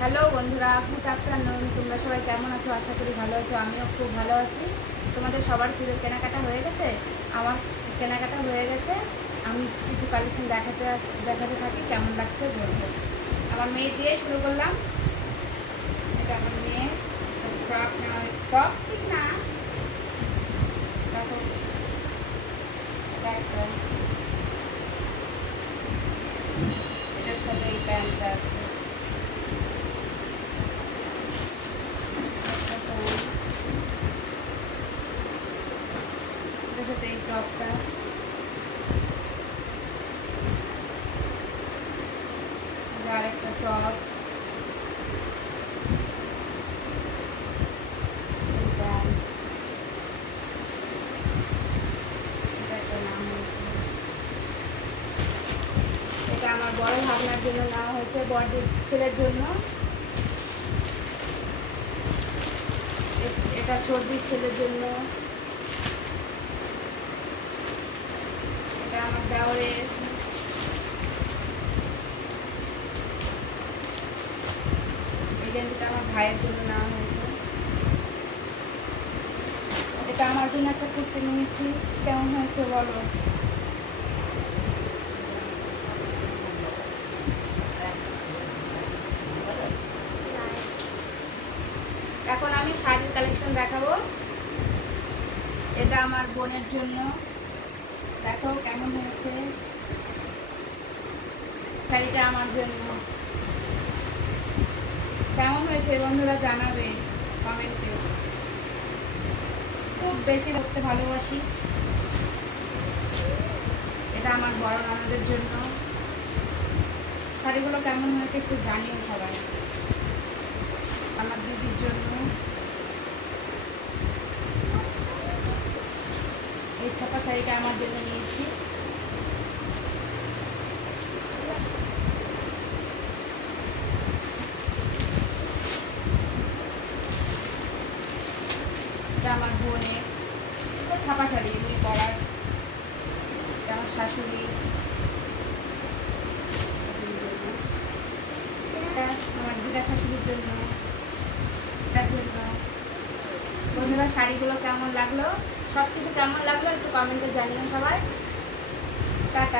Hello বন্ধুরা, good afternoon. তোমরা সবাই কেমন আছো? আশা করি ভালো আছো, আমিও খুব ভালো আছি। তোমাদের সবার পুজোর কেনাকাটা হয়ে গেছে? আমার কেনাকাটা হয়ে গেছে। আমি কিছু কালেকশন দেখাতে দেখাতে থাকি, কেমন লাগছে বলব। আমার মেয়ে দিয়ে শুরু করলাম। এটা আমার মেয়ে। ফ্রক নেওয়া ফ্রক ঠিক না। দেখো। এটার সাথে এই প্যান্টটা আছে এটার সাথে এই টপটা আর একটা টপ এটা আমার বড় ভাবনার জন্য নেওয়া হয়েছে বড় ছেলের জন্য এটা ছোটদির ছেলের জন্য আমার এই আমার ভাইয়ের জন্য নেওয়া হয়েছে এটা আমার জন্য একটা কুর্তি নিয়েছি কেমন হয়েছে বলো এখন আমি শাড়ির কালেকশন দেখাবো। এটা আমার বোনের জন্য। দেখো কেমন হয়েছে। শাড়িটা আমার জন্য। কেমন হয়েছে বন্ধুরা জানাবে কমেন্টে। খুব বেশি করতে ভালোবাসি। এটা আমার বড় আমাদের জন্য। শাড়িগুলো কেমন হয়েছে একটু জানিও সবাই। আমার দিদির জন্য। এই শাড়িটা আমার জন্য নিয়েছি। আমার বোনের ছাপা শাড়ি, এমনি পরার। আমার শাশুড়ি। আমার দিদা শাশুড়ির জন্য। এটার জন্য। বন্ধুরা, শাড়িগুলো কেমন লাগল? সব কিছু কেমন লাগল একটু কমেন্টে জানিও সবাই।